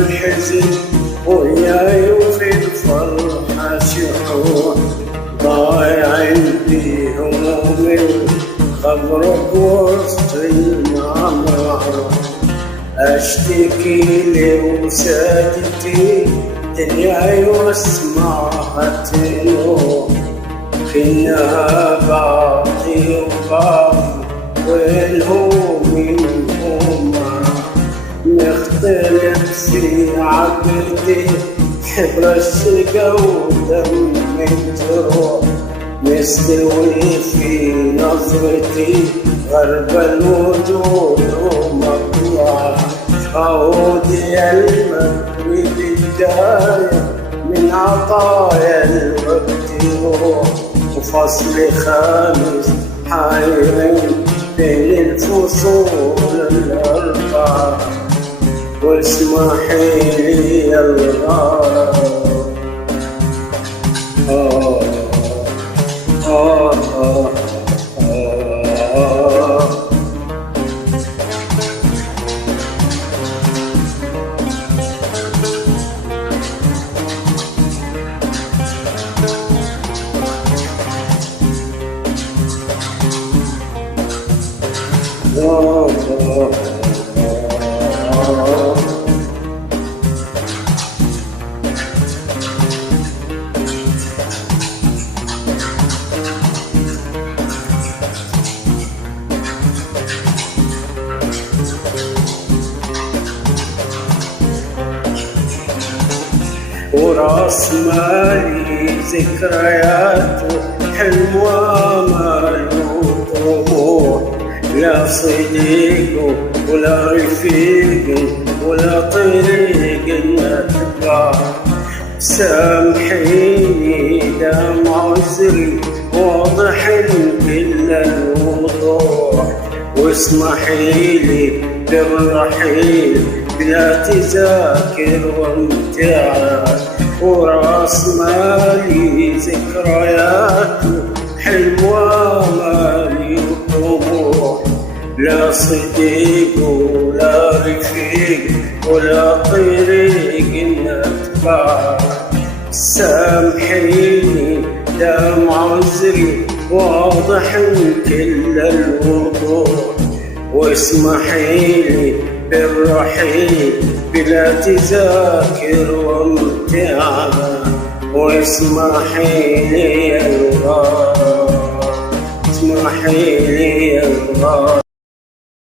الحزن وياي وفي الفرحة شحوح، ضايعين في همومي خبرك وسط المعمعة. أشتكي لوسادتي دنياي واسمعها تنوح، كنها بعضي وبعض والهوم هما نختلف في عقدي، حبر الشقا ودم الجروح مستوي في نظرتي، غرب الوجود ومطلع عودي المكوي بداية من عطايا الوقت روح، وفصل خامس حايرين بين الفصول الأربعة، واسمحي لي الغار وراس مالي ذكرياته حلم وامل وطموح، لا صديق ولا رفيق ولا طريق نتبع. سامحيني دام عذري واضح كل الوضوح، واسمحي لي بالرحيل بلا تذاكر وامتعاش. وراس مالي ذكرياته حلم وامالي وطموح، لا صديق ولا رفيق ولا طريق نتبع. سامحيني دام عذري واضح كل الوضوح، واسمحي لي بالرحيل بلا تذاكر وامتعاش. واسمحي لي الغار، اسمحي لي الغار.